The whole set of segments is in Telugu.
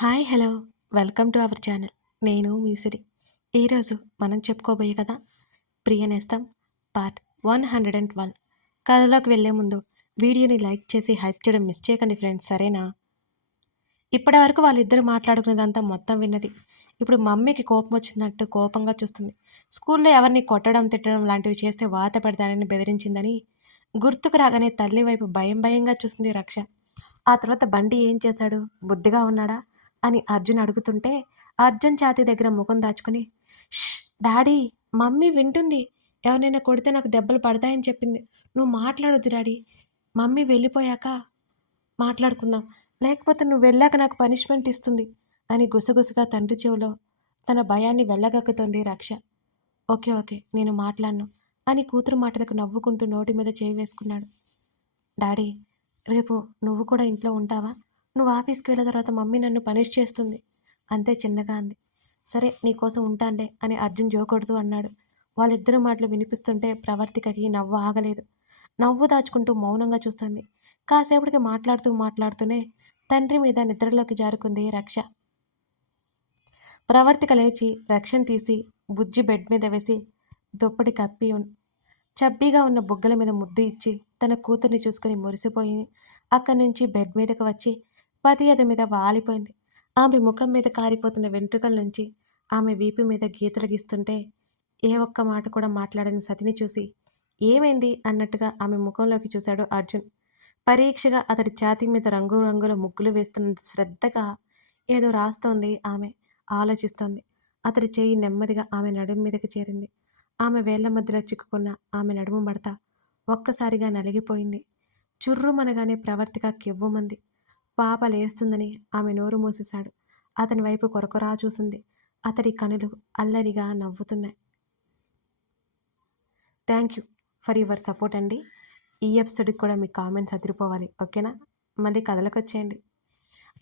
Hi hello welcome to our channel. నేను మీ సిరి. ఈరోజు మనం చెప్పుకోబోయే కథ ప్రియనేస్తం పార్ట్ 112. కథలోకి వెళ్ళే ముందు వీడియోని లైక్ చేసి హైప్ చేయడం మిస్ చేయకండి ఫ్రెండ్స్, సరేనా? ఇప్పటి వరకు వాళ్ళిద్దరు మాట్లాడుకునేదంతా మొత్తం విన్నది. ఇప్పుడు మమ్మీకి కోపం వచ్చినట్టు కోపంగా చూస్తుంది. స్కూల్లో ఎవరిని కొట్టడం తిట్టడం లాంటివి చేస్తే వాత పెడతానని బెదిరించిందని గుర్తుకు రాగానే తల్లి వైపు భయం భయంగా చూస్తుంది రక్ష. ఆ తర్వాత బండి ఏం చేశాడు, బుద్ధిగా ఉన్నాడా అని అర్జున్ అడుగుతుంటే అర్జున్ ఛాతీ దగ్గర ముఖం దాచుకుని, ష్ డాడీ, మమ్మీ వింటుంది. ఎవరినైనా కొడితే నాకు దెబ్బలు పడతాయని చెప్పింది. నువ్వు మాట్లాడొద్దు డాడీ. మమ్మీ వెళ్ళిపోయాక మాట్లాడుకుందాం, లేకపోతే నువ్వు వెళ్ళాక నాకు పనిష్మెంట్ ఇస్తుంది అని గుసగుసగా తండ్రి చెవిలో తన భయాన్ని వెళ్ళగక్కుతోంది రక్ష. ఓకే ఓకే, నేను మాట్లాడను అని కూతురు మాటలకు నవ్వుకుంటూ నోటి మీద చేయి వేసుకున్నాడు. డాడీ, రేపు నువ్వు కూడా ఇంట్లో ఉంటావా? నువ్వు ఆఫీస్కి వెళ్ళిన తర్వాత మమ్మీ నన్ను పనిష్ చేస్తుంది అంతే చిన్నగా అంది. సరే నీకోసం ఉంటాండే అని అర్జున్ జోకొడుతూ అన్నాడు. వాళ్ళిద్దరి మాటలు వినిపిస్తుంటే ప్రవర్తికకి నవ్వు ఆగలేదు. నవ్వు దాచుకుంటూ మౌనంగా చూస్తుంది. కాసేపటికి మాట్లాడుతూనే తండ్రి మీద నిద్రలోకి జారుకుంది రక్ష. ప్రవర్తిక లేచి రక్షను తీసి బుజ్జి బెడ్ మీద వేసి దుప్పటి కప్పి చబ్బీగా ఉన్న బుగ్గల మీద ముద్దు ఇచ్చి తన కూతుర్ని చూసుకుని మురిసిపోయి అక్కడి నుంచి బెడ్ మీదకి వచ్చి పది మీద వాలిపోయింది. ఆమె ముఖం మీద కారిపోతున్న వెంట్రుకల నుంచి ఆమె వీపు మీద గీతలు గీస్తుంటే ఏ ఒక్క మాట కూడా మాట్లాడని సతిని చూసి ఏమైంది అన్నట్టుగా ఆమె ముఖంలోకి చూశాడు అర్జున్. పరీక్షగా అతడి ఛాతీ మీద రంగురంగుల ముగ్గులు వేస్తున్న శ్రద్ధగా ఏదో రాస్తోంది ఆమె. ఆలోచిస్తోంది. అతడి చేయి నెమ్మదిగా ఆమె నడుము మీదకి చేరింది. ఆమె వేళ్ల మధ్యలో చిక్కుకున్న ఆమె నడుము మడత ఒక్కసారిగా నలిగిపోయింది. చుర్రుమనగానే ప్రవర్తిక కెవ్వుమంది. పాప లేస్తుందని ఆమె నోరు మూసేశాడు. అతని వైపు కొరకొరా చూసింది. అతడి కనులు అల్లరిగా నవ్వుతున్నాయి. Thank you for your support అండి. ఈ ఎపిసోడ్కి కూడా మీ కామెంట్స్ అదిరిపోవాలి, ఓకేనా? మళ్ళీ కథలకు వచ్చేయండి.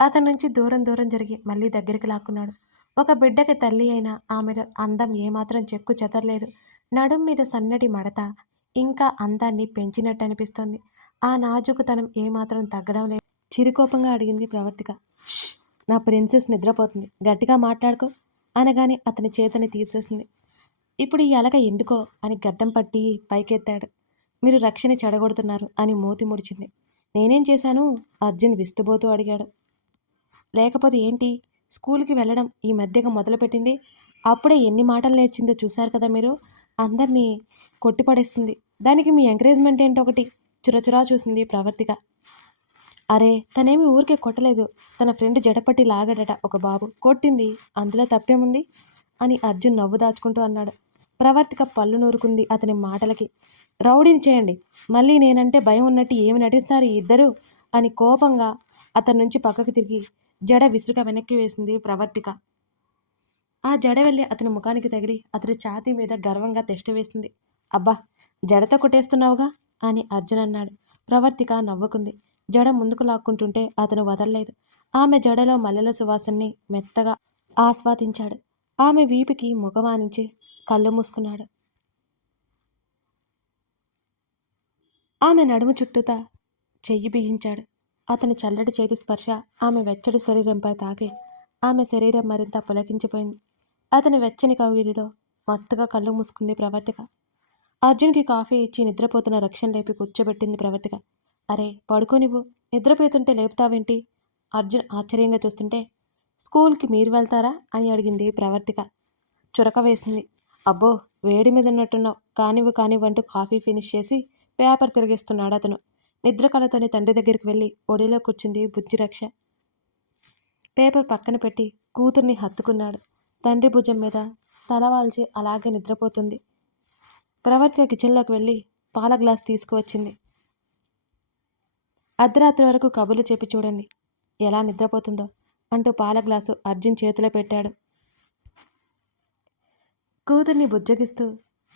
అతని నుంచి దూరం దూరం జరిగి మళ్ళీ దగ్గరికి లాక్కున్నాడు. ఒక బిడ్డకి తల్లి అయినా ఆమెలో అందం ఏమాత్రం చెక్కు చెదరలేదు. నడుం మీద సన్నటి మడత ఇంకా అందాన్ని పెంచినట్టు అనిపిస్తోంది. ఆ నాజుకుతనం ఏమాత్రం తగ్గడం లేదు. చిరుకోపంగా అడిగింది ప్రవర్తిక. ష్, నా ప్రిన్సెస్ నిద్రపోతుంది, గట్టిగా మాట్లాడుకో అనగానే అతని చేతని తీసేసింది. ఇప్పుడు ఈ అలక ఎందుకో అని గడ్డం పట్టి పైకెత్తాడు. మీరు రక్షణ చెడగొడుతున్నారు అని మూతి ముడిచింది. నేనేం చేశాను? అర్జున్ విస్తుబోతూ అడిగాడు. లేకపోతే ఏంటి, స్కూల్కి వెళ్ళడం ఈ మధ్యగా మొదలుపెట్టింది. అప్పుడే ఎన్ని మాటలు నేర్చిందో చూశారు కదా మీరు. అందరినీ కొట్టిపడేస్తుంది. దానికి మీ ఎంకరేజ్మెంట్ ఏంటో ఒకటి చురచురా చూసింది ప్రవర్తిక. అరే, తనేమి ఊరికే కొట్టలేదు. తన ఫ్రెండ్ జడపట్టి లాగడట ఒక బాబు, కొట్టింది. అందులో తప్పేముంది అని అర్జున్ నవ్వు దాచుకుంటూ అన్నాడు. ప్రవర్తిక పళ్ళు నూరుకుంది అతని మాటలకి. రౌడీని చేయండి, మళ్ళీ నేనంటే భయం ఉన్నట్టు ఏమి నటిస్తారు ఈ ఇద్దరు అని కోపంగా అతని నుంచి పక్కకు తిరిగి జడ విసురుగా వెనక్కి వేసింది ప్రవర్తిక. ఆ జడ వెళ్ళి అతని ముఖానికి తగిలి అతడి ఛాతీ మీద గర్వంగా తెష్ట వేసింది. అబ్బా, జడతో కొట్టేస్తున్నావుగా అని అర్జున్ అన్నాడు. ప్రవర్తిక నవ్వుకుంది. జడ ముందుకు లాక్కుంటుంటే అతను వదల్లేదు. ఆమె జడలో మల్లెల సువాసనని మెత్తగా ఆస్వాదించాడు. ఆమె వీపుకి ముఖమానించి కళ్ళు మూసుకున్నాడు. ఆమె నడుము చుట్టూతా చెయ్యి బిగించాడు. అతని చల్లటి చేతి స్పర్శ ఆమె వెచ్చటి శరీరంపై తాకి ఆమె శరీరం మరింత పులకించిపోయింది. అతని వెచ్చని కవిలిలో మత్తుగా కళ్ళు మూసుకుంది ప్రవర్తిక. అర్జున్కి కాఫీ ఇచ్చి నిద్రపోతున్న రక్షణ లేపి కూర్చోబెట్టింది ప్రవర్తిక. అరే పడుకో, నువ్వు నిద్రపోతుంటే లేపుతావేంటి? అర్జున్ ఆశ్చర్యంగా చూస్తుంటే స్కూల్కి మీరు వెళ్తారా అని అడిగింది ప్రవర్తిక. చురక వేసింది. అబ్బో, వేడి మీద ఉన్నట్టున్నావు, కానివ్వంటూ కాఫీ ఫినిష్ చేసి పేపర్ తిరిగిస్తున్నాడు అతను. నిద్ర కళతోనే తండ్రి దగ్గరికి వెళ్ళి ఒడిలో కూర్చుంది బుజ్జి రక్ష. పేపర్ పక్కన పెట్టి కూతుర్ని హత్తుకున్నాడు. తండ్రి భుజం మీద తలవాల్చి అలాగే నిద్రపోతుంది. ప్రవర్తిక కిచెన్లోకి వెళ్ళి పాల గ్లాస్ తీసుకువచ్చింది. అర్ధరాత్రి వరకు కబుర్లు చెప్పి చూడండి ఎలా నిద్రపోతుందో అంటూ పాల గ్లాసు అర్జున్ చేతిలో పెట్టాడు. కూతుర్ని బుజ్జగిస్తూ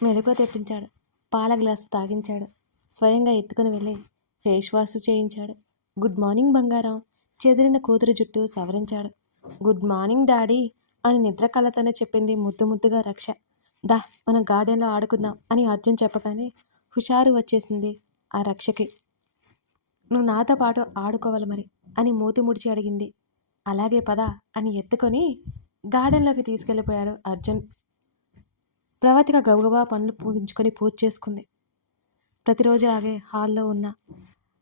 మెలకువ తెప్పించాడు. పాల గ్లాసు తాగించాడు. స్వయంగా ఎత్తుకుని వెళ్ళి ఫేస్ వాష్ చేయించాడు. గుడ్ మార్నింగ్ బంగారం. చెదిరిన కూతురు జుట్టు సవరించాడు. గుడ్ మార్నింగ్ డాడీ అని నిద్ర కళ్ళతోనే చెప్పింది ముద్దు ముద్దుగా రక్ష. దా, మనం గార్డెన్లో ఆడుకుందాం అని అర్జున్ చెప్పగానే హుషారు వచ్చేసింది ఆ రక్షకి. నువ్వు నాతో పాటు ఆడుకోవాలి మరి అని మూతి ముడిచి అడిగింది. అలాగే పద అని ఎత్తుకొని గార్డెన్లోకి తీసుకెళ్ళిపోయాడు అర్జున్. ప్రవర్తిక గబగబా పనులు ముగించుకొని పూజ చేసుకుంది. ప్రతిరోజులాగే హాల్లో ఉన్న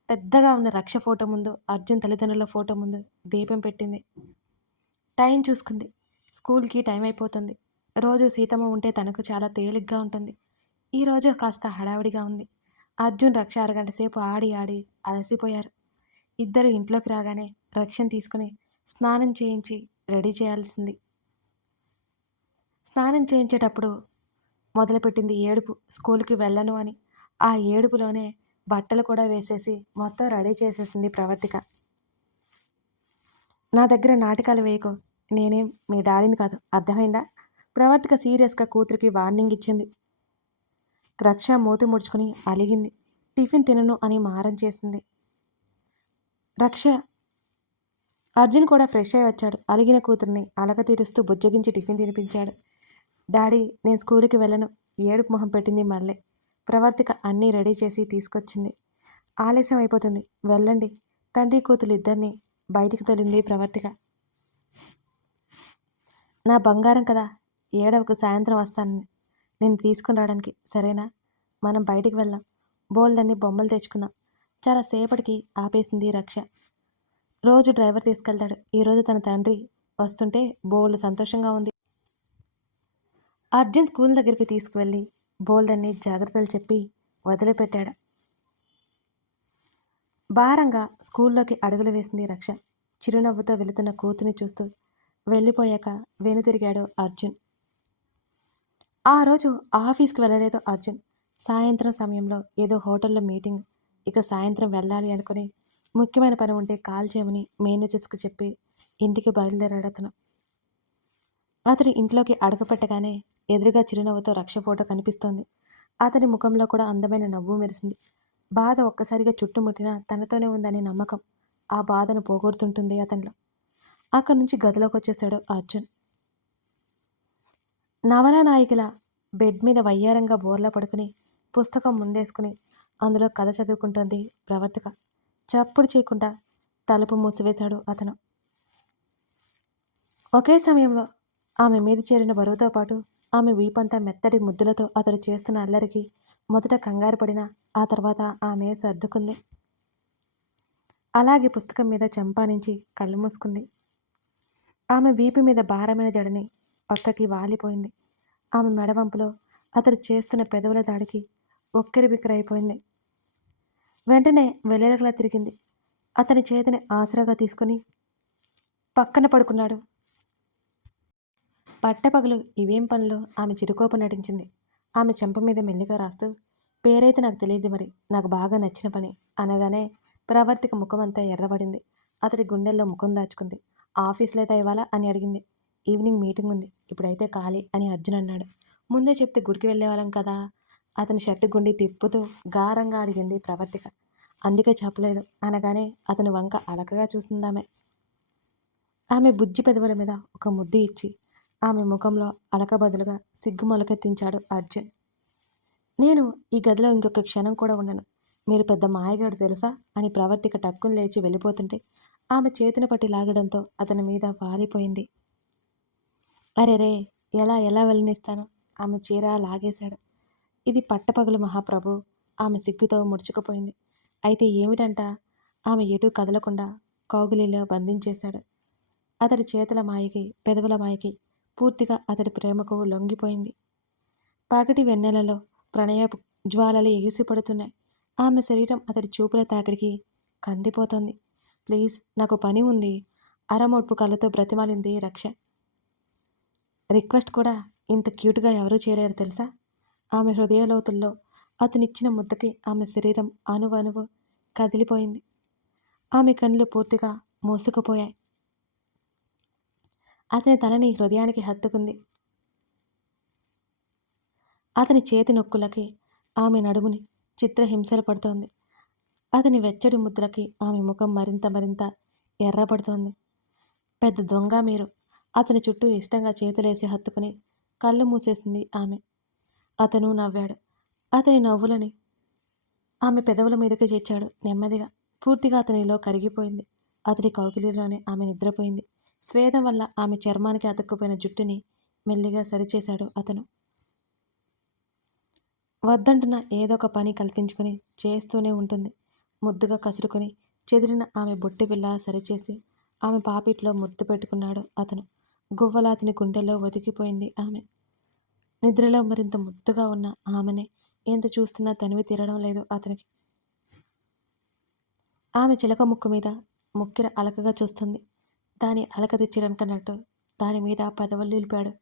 పెద్దగా ఉన్న రక్ష ఫోటో ముందు, అర్జున్ తల్లిదండ్రుల ఫోటో ముందు దీపం పెట్టింది. టైం చూసుకుంది. స్కూల్కి టైం అయిపోతుంది. రోజు సీతమ్మ ఉంటే తనకు చాలా తేలిగ్గా ఉంటుంది. ఈరోజు కాస్త హడావిడిగా ఉంది. అర్జున్ రక్ష అరగంట సేపు ఆడి ఆడి అలసిపోయారు. ఇద్దరు ఇంట్లోకి రాగానే రక్షను తీసుకుని స్నానం చేయించి రెడీ చేయాల్సింది. స్నానం చేయించేటప్పుడు మొదలుపెట్టింది ఏడుపు, స్కూల్కి వెళ్ళను అని. ఆ ఏడుపులోనే బట్టలు కూడా వేసేసి మొత్తం రెడీ చేసేసింది ప్రవర్తిక. నా దగ్గర నాటకాలు వేయకు, నేనేం మీ డాడీని కాదు, అర్థమైందా? ప్రవర్తిక సీరియస్గా కూతురికి వార్నింగ్ ఇచ్చింది. రక్ష మూతి ముడుచుకుని అలిగింది. టిఫిన్ తినను అని మారం చేసింది. రక్ష అర్జున్ కూడా ఫ్రెష్ అయి వచ్చాడు. అలిగిన కూతుర్ని అలక తీరుస్తూ బుజ్జగించి టిఫిన్ తినిపించాడు. డాడీ నేను స్కూల్కి వెళ్ళను, ఏడుపు మొహం పెట్టింది మళ్ళీ. ప్రవర్తిక అన్నీ రెడీ చేసి తీసుకొచ్చింది. ఆలస్యం అయిపోతుంది, వెళ్ళండి. తండ్రి కూతురు ఇద్దరిని బయటికి తొలింది ప్రవర్తిక. నా బంగారం కదా, ఏడవకు, సాయంత్రం వస్తాను నేను తీసుకుని రావడానికి, సరేనా? మనం బయటికి వెళ్దాం, బోల్డన్ని బొమ్మలు తెచ్చుకుందాం. చాలా సేపటికి ఆపేసింది రక్ష. రోజు డ్రైవర్ తీసుకెళ్తాడు, ఈరోజు తన తండ్రి వస్తుంటే బోల్డ్ సంతోషంగా ఉంది. అర్జున్ స్కూల్ దగ్గరికి తీసుకువెళ్ళి బోల్డన్ని జాగ్రత్తలు చెప్పి వదిలిపెట్టాడు. భారంగా స్కూల్లోకి అడుగులు వేసింది రక్ష. చిరునవ్వుతో వెళుతున్న కూతుని చూస్తూ వెళ్ళిపోయాక వెనుతిరిగాడు అర్జున్. ఆ రోజు ఆఫీస్కి వెళ్ళలేదు అర్జున్. సాయంత్రం సమయంలో ఏదో హోటల్లో మీటింగ్. ఇక సాయంత్రం వెళ్ళాలి అనుకుని ముఖ్యమైన పని ఉంటే కాల్ చేయమని మేనేజర్స్కి చెప్పి ఇంటికి బయలుదేరాడు అతను. అతని ఇంట్లోకి అడుగుపెట్టగానే ఎదురుగా చిరునవ్వుతో రక్ష ఫోటో కనిపిస్తోంది. అతని ముఖంలో కూడా అందమైన నవ్వు మెరిసింది. బాధ ఒక్కసారిగా చుట్టుముట్టినా తనతోనే ఉందనే నమ్మకం ఆ బాధను పోగొడుతుంటుంది అతనిలో. అక్కడి నుంచి గదిలోకి వచ్చేశాడు అర్జున్. నవలా నాయకుల బెడ్ మీద వయ్యారంగా బోర్లా పడుకుని పుస్తకం ముందేసుకుని అందులో కథ చదువుకుంటోంది ప్రవర్తిక. చప్పుడు చేయకుండా తలుపు మూసివేశాడు అతను. ఒకే సమయంలో ఆమె మీద చేరిన బరువుతో పాటు ఆమె వీపంతా మెత్తటి ముద్దులతో అతడు చేస్తున్న అల్లరికి మొదట కంగారు పడినా ఆ తర్వాత ఆమె సర్దుకుంది. అలాగే పుస్తకం మీద చెంపానించి కళ్ళు మూసుకుంది. ఆమె వీపు మీద భారమైన జడని పక్కకి వాలిపోయింది. ఆమె మెడవంపులో అతడు చేస్తున్న పెదవుల దాడికి ఉక్కిరిబిక్కిరైపోయింది. వెంటనే వెల్లెలకలా తిరిగింది. అతని చేతిని ఆసరాగా తీసుకుని పక్కన పడుకున్నాడు. పట్టపగలు ఇవేం పనులు? ఆమె చిరుకోపం నటించింది. ఆమె చెంప మీద మెల్లిగా రాస్తూ, పేరైతే నాకు తెలియదు మరి, నాకు బాగా నచ్చిన పని అనగానే ప్రవర్తిక ముఖమంతా ఎర్రబడింది. అతడి గుండెల్లో ముఖం దాచుకుంది. ఆఫీస్ లేదా ఇవాళ అని అడిగింది. ఈవినింగ్ మీటింగ్ ఉంది, ఇప్పుడైతే ఖాళీ అని అర్జున్ అన్నాడు. ముందే చెప్తే గుడికి వెళ్ళేవాళ్ళం కదా. అతని షర్టు గుండి తిప్పుతూ గారంగా అడిగింది ప్రవర్తిక. అందుకే చెప్పలేదు అనగానే అతని వంక అలకగా చూసిందామె. ఆమె బుజ్జి పెదవుల మీద ఒక ముద్దు ఇచ్చి ఆమె ముఖంలో అలక బదులుగా సిగ్గు మొలకెత్తించాడు అర్జున్. నేను ఈ గదిలో ఇంకొక క్షణం కూడా ఉండను, మీరు పెద్ద మాయగాడు తెలుసా అని ప్రవర్తిక టక్కుని లేచి వెళ్ళిపోతుంటే ఆమె చేతిని పట్టి లాగడంతో అతని మీద వాలిపోయింది. అరే రే, ఎలా ఎలా వెళ్ళనిస్తాను? ఆమె చీర లాగేశాడు. ఇది పట్టపగలు మహాప్రభు. ఆమె సిగ్గుతో ముడుచుకుపోయింది. అయితే ఏమిటంట? ఆమె ఎటూ కదలకుండా కౌగిలిలో బంధించేశాడు. అతడి చేతుల మాయకి, పెదవుల మాయకి పూర్తిగా అతడి ప్రేమకు లొంగిపోయింది. పగటి వెన్నెలలో ప్రణయపు జ్వాలలు ఎగిసిపడుతున్నాయి. ఆమె శరీరం అతడి చూపుల తాకిడికి కందిపోతుంది. ప్లీజ్, నాకు పని ఉంది, అరమొడ్పు కళ్ళతో బ్రతిమాలింది రక్ష. రిక్వెస్ట్ కూడా ఇంత క్యూట్గా ఎవరూ చేయలేరు తెలుసా? ఆమె హృదయలోతుల్లో అతనిచ్చిన ముద్దకి ఆమె శరీరం అణువణువు కదిలిపోయింది. ఆమె కళ్ళు పూర్తిగా మూసుకుపోయాయి. అతని తలని హృదయానికి హత్తుకుంది. అతని చేతి నొక్కులకి ఆమె నడుముని చిత్రహింసలు పడుతోంది. అతని వెచ్చడి ముద్రకి ఆమె ముఖం మరింత మరింత ఎర్రపడుతోంది. పెద్ద దొంగ మీరు. అతని చుట్టూ ఇష్టంగా చేతులేసి హత్తుకుని కళ్ళు మూసేసింది ఆమె. అతను నవ్వాడు. అతని నవ్వులని ఆమె పెదవుల మీదకి చేర్చాడు నెమ్మదిగా. పూర్తిగా అతనిలో కరిగిపోయింది. అతని కౌగిలిలోనే ఆమె నిద్రపోయింది. స్వేదం వల్ల ఆమె చర్మానికి అతుక్కుపోయిన జుట్టుని మెల్లిగా సరిచేశాడు అతను. వద్దంటున్న ఏదో ఒక పని కల్పించుకుని చేస్తూనే ఉంటుంది. ముద్దుగా కసురుకొని చెదిరిన ఆమె బొట్టి పిల్ల సరిచేసి ఆమె పాపిట్లో ముద్దు పెట్టుకున్నాడు అతను. గువ్వలా అతని గుండెల్లో ఒదిగిపోయింది ఆమె. నిద్రలో మరింత ముద్దుగా ఉన్న ఆమెనే ఎంత చూస్తున్నా తనివి తీరడం లేదు అతనికి. ఆమె చిలక ముక్కు మీద ముక్కిర అలకగా చూస్తుంది. దాని అలక తెచ్చడానికన్నట్టు దాని మీద పెదవులు నిలిపాడు.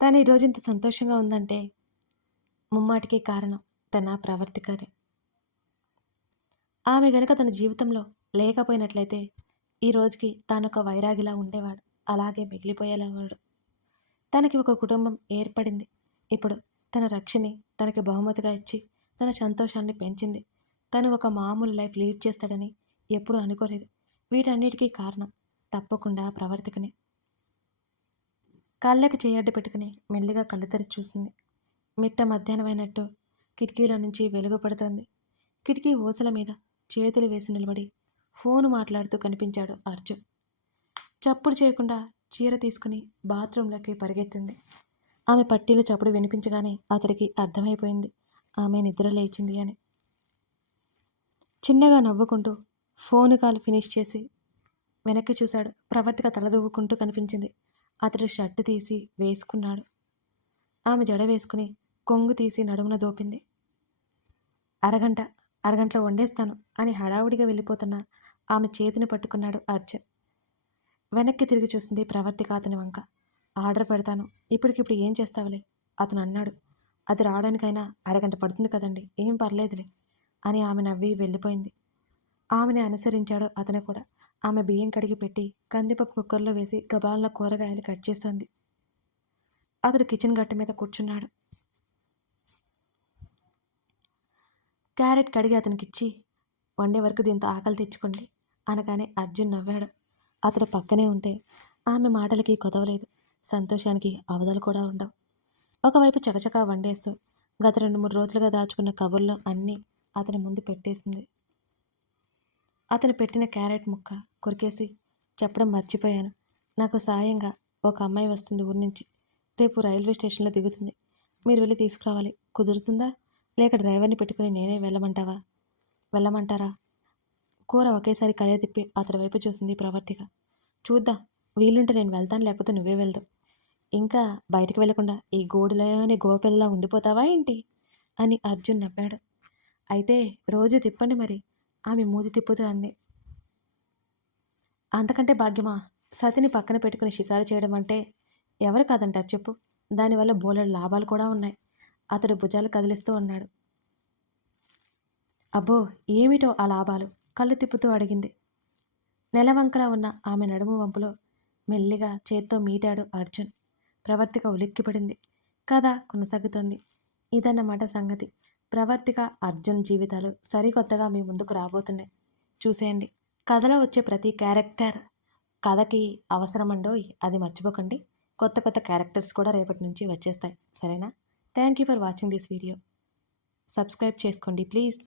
తను ఈరోజు ఇంత సంతోషంగా ఉందంటే ముమ్మాటికి కారణం తన ప్రవర్తికనే. ఆమె గనుక తన జీవితంలో లేకపోయినట్లయితే ఈ రోజుకి తానొక వైరాగిలా ఉండేవాడు. అలాగే మిగిలిపోయేవాడు. తనకి ఒక కుటుంబం ఏర్పడింది. ఇప్పుడు తన రక్షని తనకి బహుమతిగా ఇచ్చి తన సంతోషాన్ని పెంచింది. తను ఒక మామూలు లైఫ్ లీడ్ చేస్తాడని ఎప్పుడూ అనుకోలేదు. వీటన్నిటికీ కారణం తప్పకుండా ప్రవర్తికనే. కళ్ళకి చేయడ్డు పెట్టుకుని మెల్లిగా కళ్ళు తెరిచి చూసింది. మిట్ట మధ్యాహ్నమైనట్టు కిటికీల నుంచి వెలుగు పడుతోంది. కిటికీ ఊసల మీద చేతులు వేసి నిలబడి ఫోను మాట్లాడుతూ కనిపించాడు అర్జున్. చప్పుడు చేయకుండా చీర తీసుకుని బాత్రూంలోకి పరిగెత్తింది. ఆమె పట్టీలు చప్పుడు వినిపించగానే అతడికి అర్థమైపోయింది ఆమె నిద్ర లేచింది అని. చిన్నగా నవ్వుకుంటూ ఫోను కాల్ ఫినిష్ చేసి వెనక్కి చూశాడు. ప్రవర్తిక తలదువ్వుకుంటూ కనిపించింది. అతడు షర్టు తీసి వేసుకున్నాడు. ఆమె జడ వేసుకుని కొంగు తీసి నడుమున దోపింది. అరగంటలో వండేస్తాను అని హడావుడిగా వెళ్ళిపోతున్న ఆమె చేతిని పట్టుకున్నాడు అర్జున్. వెనక్కి తిరిగి చూసింది ప్రవర్తిక అతని వంక. ఆర్డర్ పెడతాను, ఇప్పటికిప్పుడు ఏం చేస్తావులే అతను అన్నాడు. అది రావడానికైనా అరగంట పడుతుంది కదండి, ఏం పర్లేదులే అని ఆమె నవ్వి వెళ్ళిపోయింది. ఆమెని అనుసరించాడు అతను కూడా. ఆమె బియ్యం కడిగి పెట్టి కందిపప్పు కుక్కర్లో వేసి గబాలన కూరగాయలు కట్ చేస్తుంది. అతడు కిచెన్ గట్టు మీద కూర్చున్నాడు. క్యారెట్ కడిగి అతనికిచ్చి వండే వరకు దీంతో ఆకలి తెచ్చుకోండి అనగానే అర్జున్ నవ్వాడు. అతడు పక్కనే ఉంటే ఆమె మాటలకి కొదవలేదు. సంతోషానికి అవధులు కూడా ఉండవు. ఒకవైపు చకచకా వండేస్తూ గత 2-3 రోజులుగా దాచుకున్న కబుర్లు అన్నీ అతని ముందు పెట్టేసింది. అతను పెట్టిన క్యారెట్ ముక్క కొరికేసి చెప్పడం మర్చిపోయాను. నాకు సాయంగా ఒక అమ్మాయి వస్తుంది ఊరి నుంచి. రేపు రైల్వే స్టేషన్లో దిగుతుంది. మీరు వెళ్ళి తీసుకురావాలి. కుదురుతుందా? లేక డ్రైవర్ని పెట్టుకుని నేనే వెళ్ళమంటారా? కూర ఒకేసారి కలే తిప్పి అతడి వైపు చూసింది ప్రవర్తిక. చూద్దాం, వీలుంటే నేను వెళ్తాను, లేకపోతే నువ్వే వెళ్దావు. ఇంకా బయటికి వెళ్లకుండా ఈ గోడులోనే గోపిల్లలా ఉండిపోతావా ఏంటి అని అర్జున్ నవ్వాడు. అయితే రోజు తిప్పండి మరి ఆమె మూతి తిప్పుతూ అంది. అంతకంటే భాగ్యమా? సతిని పక్కన పెట్టుకుని షికారు చేయడం అంటే ఎవరు కాదంటారు చెప్పు. దానివల్ల బోలెడు లాభాలు కూడా ఉన్నాయి. అతడు భుజాలు కదిలిస్తూ ఉన్నాడు. అబ్బో, ఏమిటో ఆ లాభాలు? కళ్ళు తిప్పుతూ అడిగింది. నెలవంకలా ఉన్న ఆమె నడుము వంపులో మెల్లిగా చేత్తో మీటాడు అర్జున్. ప్రవర్తిక ఉలిక్కిపడింది. కథ కొనసాగుతోంది. ఇదన్నమాట సంగతి. ప్రవర్తిక, అర్జున్ జీవితాలు సరికొత్తగా మీ ముందుకు రాబోతున్నాయి. చూసేయండి. కథలో వచ్చే ప్రతి క్యారెక్టర్ కథకి అవసరమండోయ్, అది మర్చిపోకండి. కొత్త కొత్త క్యారెక్టర్స్ కూడా రేపటి నుంచి వచ్చేస్తాయి. సరేనా? Thank you for watching this video. Subscribe చేసుకోండి ప్లీజ్.